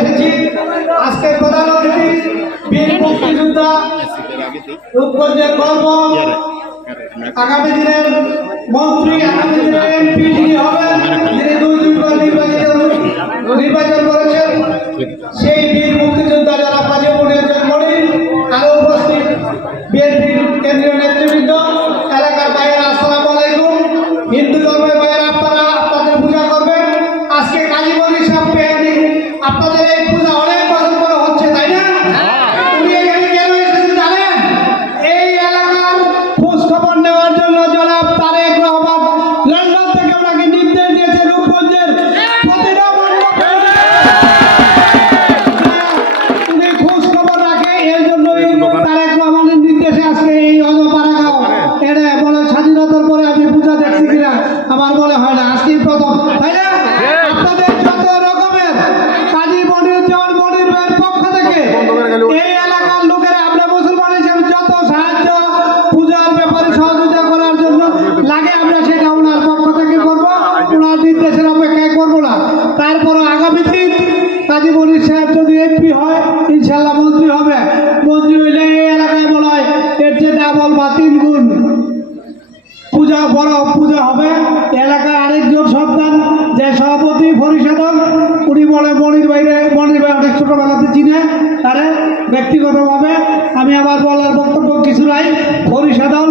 এসেছি। আজকের প্রধান অতিথি বীর মুক্তিযোদ্ধা রূপগঞ্জের গর্ব আগামী দিনের মন্ত্রী, আগামী দিনের এমপি যিনি হবেন, যিনি দুই দুইবার নির্বাচিত নির্বাচন করেছেন, সেই বীর মুক্তিযোদ্ধা যারা কাজে পড়িয়েছেন মনে আরও উপস্থিত বিএনপির থেকে এই এলাকার লোকেরা আমরা মুসলমান হিসেবে যত সাহায্য পূজার ব্যাপারে সহযোগিতা করার জন্য লাগে আমরা সেটা ওনার পক্ষ থেকে করব। ওনার নির্দেশের অপেক্ষায় করব না। তারপরে আগামী দিন কাজী মনির সাহেব যদি এমপি হয় ইনশাল্লাহ মন্ত্রী হবে। মন্ত্রী হইলে এই এলাকায় বলা হয় এর চেয়ে ডাবল বা তিন গুণ। পূজা বড় ব্যক্তিগতভাবে আমি আমার বলার বক্তব্য কিছু নাই। পরিষদন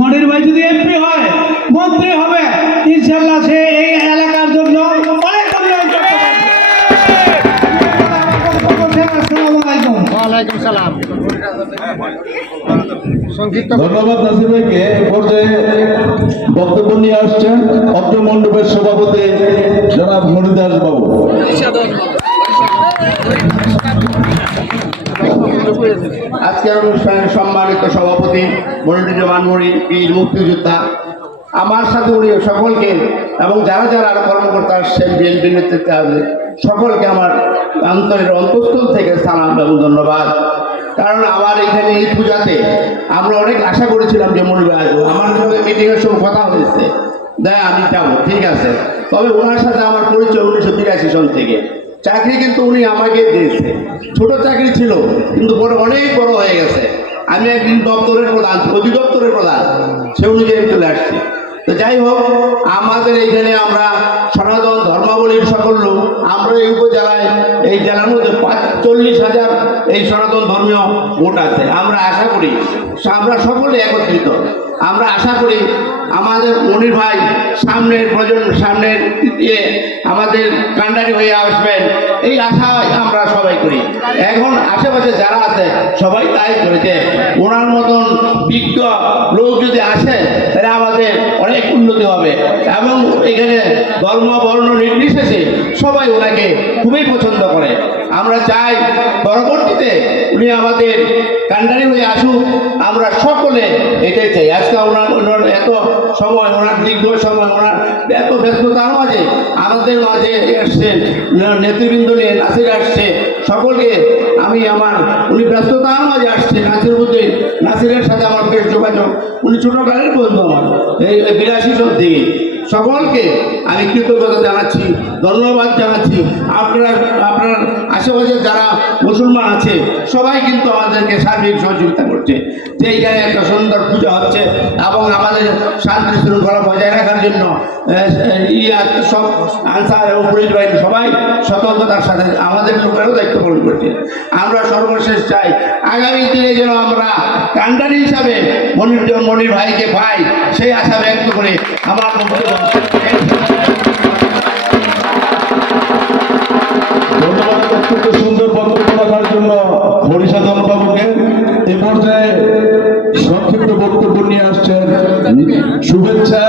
মনির ভাই যদি এমপি হয় মন্ত্রী হবে ইনশাল্লাহ সে এই এলাকার জন্য অনেক ধন্যবাদ। নাসির ভাইকে। পর্যায়ে বক্তব্য নিয়ে আসছেন অত্র মণ্ডপের সভাপতি জনাব মনিদাস বাবু। আজকের অনুষ্ঠানের সম্মানিত সভাপতি মনিরুজ্জামান মনির, বীর মুক্তিযোদ্ধা, আমার সাথে উনি সকলকে এবং যারা যারা আরও কর্মকর্তা আসছেন, বিএনপি নেতৃত্বে আছে সকলকে আমার অন্তরের অন্তঃস্থল থেকে সালাম এবং ধন্যবাদ। কারণ আমার এখানে এই পূজাতে আমরা অনেক আশা করেছিলাম যে ভাই আসব। আমার সঙ্গে মিটিংয়ের সময় কথা হয়েছে। দেয়, আমি যাব, ঠিক আছে। তবে ওনার সাথে আমার পরিচয় উনিশশো বিরাশি সন থেকে। চাকরি কিন্তু উনি আমাকে দিয়েছে। ছোট চাকরি ছিল, কিন্তু বড়, অনেক বড় হয়ে গেছে। আমি একদিন দপ্তরের প্রধান, অধিদপ্তরের প্রধান, সে অনুযায়ী চলে আসছি। তো যাই হোক, আমাদের এইখানে আমরা সনাতন ধর্মাবলীর সকল লোক, আমরা এই উপজেলায় এই জেলার মধ্যে চল্লিশ হাজার এই সনাতন ধর্মীয় ভোট আছে। আমরা আশা করি, আমরা সকলে একত্রিত। আমরা আশা করি, আমাদের মনির ভাই সামনের প্রজন্ম সামনের দিয়ে আমাদের কান্ডারি হয়ে আসবেন। এই আশা আমরা সবাই করি। এখন আশেপাশে যারা আছে, সবাই তাই করেছে ওনার মতন বিজ্ঞ লোক যদি আসে, তাহলে আমাদের অনেক উন্নতি হবে। এবং এখানে ধর্ম, বর্ণ, নির্বিশেষে সবাই ওনাকে খুবই পছন্দ করে। আমরা চাই পরবর্তীতে উনি আমাদের কান্ডারি হয়ে আসুক, আমরা সকলে এটাই চাই। আজকে ওনার ওনার এত সময়, ওনার দীর্ঘ সময়, ওনার এত ব্যস্ততার মাঝে আমাদের মাঝে আসছেন নেতৃবৃন্দ নিয়ে নাসির আসছে, সকলকে আমি আমার উনি ব্যস্ততার মাঝে আসছে নাসির মধ্যে নাসিরের সাথে আমার বেশ যোগাযোগ। উনি ছোটকালের বন্ধু আমার। এই বিরাশি সব সকলকে আমি কৃতজ্ঞতা জানাচ্ছি, ধন্যবাদ জানাচ্ছি। আপনারা আপনার আশেপাশে যারা মুসলমান আছে, সবাই কিন্তু আমাদেরকে সার্বিক সহযোগিতা করছে। যে এইখানে একটা সুন্দর পূজা হচ্ছে এবং আমাদের শান্তি শৃঙ্খলা বজায় রাখার জন্য সব আনসার এবং পুলিশ বাহিনী সবাই সতর্কতার সাথে আমাদের লোকেরাও দায়িত্ব পালন করছে। আমরা সর্বশেষ চাই, আগামী দিনে যেন আমরা কান্ডারি হিসাবে মনির মনির ভাইকে পাই, সেই আশা ব্যক্ত করে আমার হরিসাধন বাবুকে এ পর্যায়ে সংক্ষিপ্ত বক্তব্য নিয়ে আসছেন। শুভেচ্ছা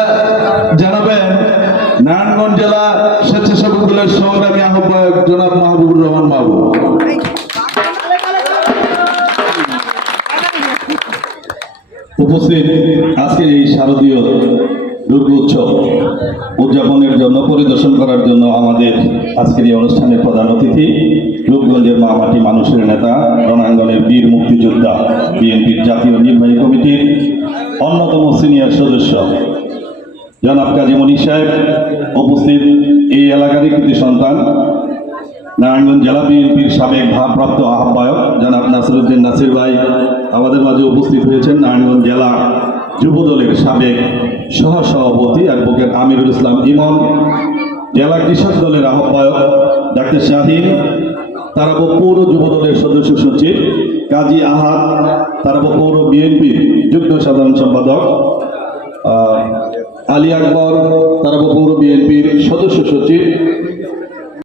জানাবেন নারায়ণগঞ্জ জেলা স্বেচ্ছাসেবক দলের সংগ্রামী আহ্বায়ক জনাব মাহবুবুর রহমান বাবু। উপস্থিত আজকের এই শারদীয় দুর্গ উৎসব উদযাপনের জন্য, পরিদর্শন করার জন্য আমাদের আজকের এই অনুষ্ঠানের প্রধান অতিথি রূপগঞ্জের মামাটি মানুষের নেতা, রণাঙ্গনের বীর মুক্তিযোদ্ধা, বিএনপির জাতীয় নির্বাহী কমিটির অন্যতম সিনিয়র সদস্য। জনাব কাজী মনির সাহেব উপস্থিত এই এলাকারই কৃতি সন্তান, নারায়ণগঞ্জ জেলা বিএনপির সাবেক ভারপ্রাপ্ত আহ্বায়ক জনাব নাসিরুদ্দিন নাসির ভাই আমাদের মাঝে উপস্থিত হয়েছেন। নারায়ণগঞ্জ জেলা যুব দলের সাবেক সহ সভাপতি অ্যাডভোকেট আমিরুল ইসলাম ইমন, জেলা কৃষক দলের আহ্বায়ক ডাক্তার শাহিন তারাবো পৌর যুবদলের সদস্য সচিব কাজী আহাদ তারাবো পৌর বিএনপির যুগ্ম সাধারণ সম্পাদক আলী আকবর তারাবো পৌর বিএনপির সদস্য সচিব